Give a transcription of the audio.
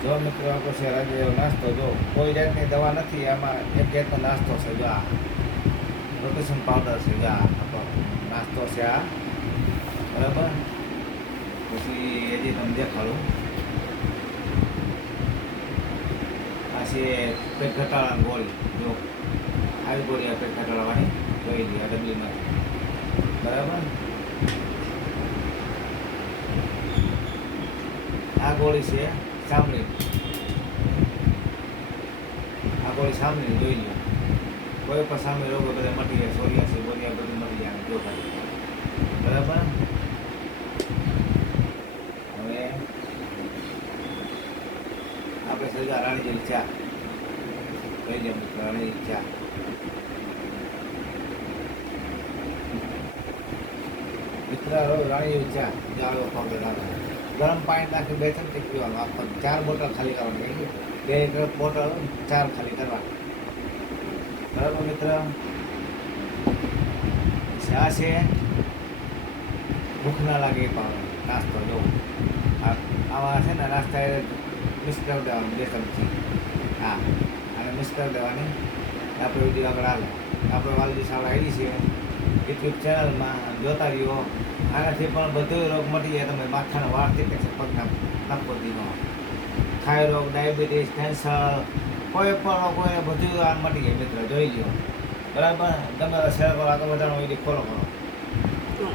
જો મિત્રો આપણો છે રાજ્ય નાસ્તો જો કોઈ જાતની દવા નથી આમાં એક જાતનો નાસ્તો છે જો આ રોટેશન પાવડર છે જો આ આપણો નાસ્તો છે આ બરાબર પછી હજી તમને દેખાડું આ છે પેટ ઘટાડાની ગોળી જો આવી ગોળી આ પેટ ઘટાડવાની જોઈ લઈએ આ ડબલીમાં બરાબર આ ગોળી છે સાંભળી આ ગોળી સાંભળી જોઈ લો કોઈ પણ સામે રોગો બધા મટી જાય સોરિયાસી બોરિયા બધું મટી જાય જો ખાલી બરાબર હવે આપણે સજા રાણી જેવી ચા કઈ દે રાણી ચા મિત્ર રાણી જેવી ચા જાળો પાવડર આવે ગરમ પાણી નાખી 2 ચમચી પીવાનું આખો 4 બોટલ ખાલી કરવાની 2 લીટર બોટલ 4 ખાલી કરવાની બરાબર મિત્ર ચા છે ભૂખ ના લાગે એ પાવડર નાસ્તો જો આમાં છે ને નાસ્તા મિક્સ કરી દેવાનું 2 ચમચી હા અને મિક્સ કરી દેવાની આપણે વિડીયો આગળ હાલે આપણે વાલજી સાહેબ આવી છે યુટ્યુબ ચેનલમાં જોતા રહ્યો આનાથી પણ બધો રોગ મટી જાય તમે માથાના વાળ થઈ છે પગના નખોતીનો થાઈ રોગ ડાયાબિટીસ કેન્સર કોઈ પણ રોગ હોય બધું આ મટી જાય મિત્ર જોઈ લો બરાબર તમે શેર કરો આગળ વધારવાનો વિડીયો ફોલો કરો